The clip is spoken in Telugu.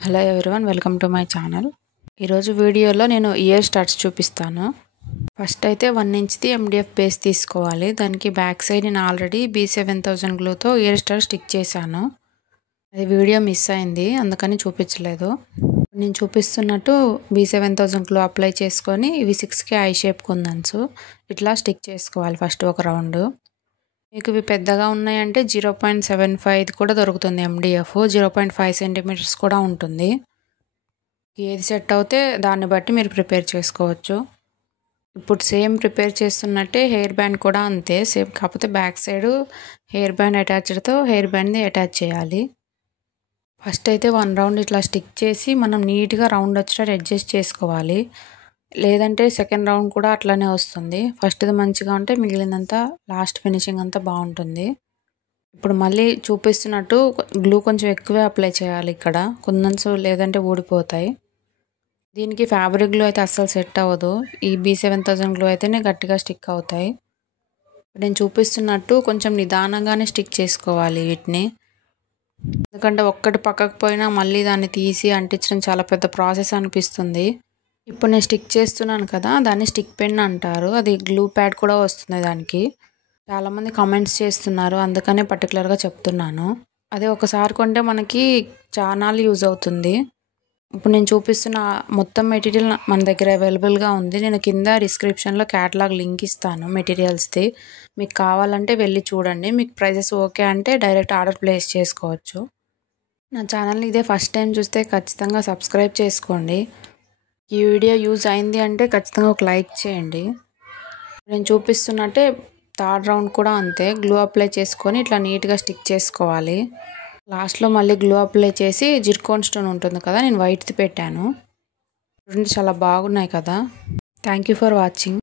Hello everyone, welcome to my channel. ఈరోజు వీడియోలో నేను ఇయర్ స్టడ్స్ చూపిస్తాను. ఫస్ట్ అయితే 1 ఇంచ్ది MDF బేస్ తీసుకోవాలి. దానికి బ్యాక్ సైడ్ నేను ఆల్రెడీ B7000 గ్లూతో ఇయర్ స్టడ్ స్టిక్ చేశాను. అది వీడియో మిస్ అయింది, అందుకని చూపించలేదు. నేను చూపిస్తున్నట్టు B7000 గ్లూ అప్లై చేసుకొని ఇవి 6కి ఐ షేప్ కుందన్స్ ఇట్లా స్టిక్ చేసుకోవాలి. ఫస్ట్ ఒక రౌండ్. మీకు ఇవి పెద్దగా ఉన్నాయంటే 0.75 కూడా దొరుకుతుంది MDF. 0.5 సెంటీమీటర్స్ కూడా ఉంటుంది. ఏది సెట్ అవుతే దాన్ని బట్టి మీరు ప్రిపేర్ చేసుకోవచ్చు. ఇప్పుడు సేమ్ ప్రిపేర్ చేస్తున్నట్టే హెయిర్ బ్యాండ్ కూడా అంతే సేమ్, కాకపోతే బ్యాక్ సైడ్ హెయిర్ బ్యాండ్ అటాచ్డ్తో హెయిర్ బ్యాండ్ని అటాచ్ చేయాలి. ఫస్ట్ అయితే 1 రౌండ్ ఇట్లా స్టిక్ చేసి మనం నీట్గా రౌండ్ వచ్చేటట్టు అడ్జస్ట్ చేసుకోవాలి. లేదంటే సెకండ్ రౌండ్ కూడా అట్లానే వస్తుంది. ఫస్ట్ది మంచిగా ఉంటే మిగిలినంతా లాస్ట్ ఫినిషింగ్ అంతా బాగుంటుంది. ఇప్పుడు మళ్ళీ చూపిస్తున్నట్టు గ్లూ కొంచెం ఎక్కువే అప్లై చేయాలి. ఇక్కడ కుందన్స్ లేదంటే ఊడిపోతాయి. దీనికి ఫ్యాబ్రిక్ గ్లూ అయితే అస్సలు సెట్ అవ్వదు. ఈ B7000 గ్లూ అయితేనే గట్టిగా స్టిక్ అవుతాయి. నేను చూపిస్తున్నట్టు కొంచెం నిదానంగానే స్టిక్ చేసుకోవాలి వీటిని. ఎందుకంటే ఒక్కటి పక్కకు పోయినా మళ్ళీ దాన్ని తీసి అంటించడం చాలా పెద్ద ప్రాసెస్ అనిపిస్తుంది. ఇప్పుడు నేను స్టిక్ చేస్తున్నాను కదా, దాన్ని స్టిక్ పెన్ అంటారు. అది గ్లూ ప్యాడ్ కూడా వస్తుంది దానికి. చాలామంది కామెంట్స్ చేస్తున్నారు, అందుకనే పర్టికులర్గా చెప్తున్నాను. అదే ఒకసారి కొంటే మనకి చాలాలు యూజ్ అవుతుంది. ఇప్పుడు నేను చూపిస్తున్న మొత్తం మెటీరియల్ మన దగ్గర అవైలబుల్గా ఉంది. నేను కింద డిస్క్రిప్షన్లో క్యాటలాగ్ లింక్ ఇస్తాను మెటీరియల్స్ది. మీకు కావాలంటే వెళ్ళి చూడండి. మీకు ప్రైజెస్ ఓకే అంటే డైరెక్ట్ ఆర్డర్ ప్లేస్ చేసుకోవచ్చు. నా ఛానల్ని ఇదే ఫస్ట్ టైం చూస్తే ఖచ్చితంగా సబ్స్క్రైబ్ చేసుకోండి. ఈ వీడియో యూజ్ అయింది అంటే ఖచ్చితంగా ఒక లైక్ చేయండి. నేను చూపిస్తున్నట్టే థర్డ్ రౌండ్ కూడా అంతే. గ్లూ అప్లై చేసుకొని ఇట్లా నీట్గా స్టిక్ చేసుకోవాలి. లాస్ట్లో మళ్ళీ గ్లూ అప్లై చేసి జిర్కోన్ స్టోన్ ఉంటుంది కదా, నేను వైట్ది పెట్టాను. చూడండి చాలా బాగున్నాయి కదా. Thank you for watching.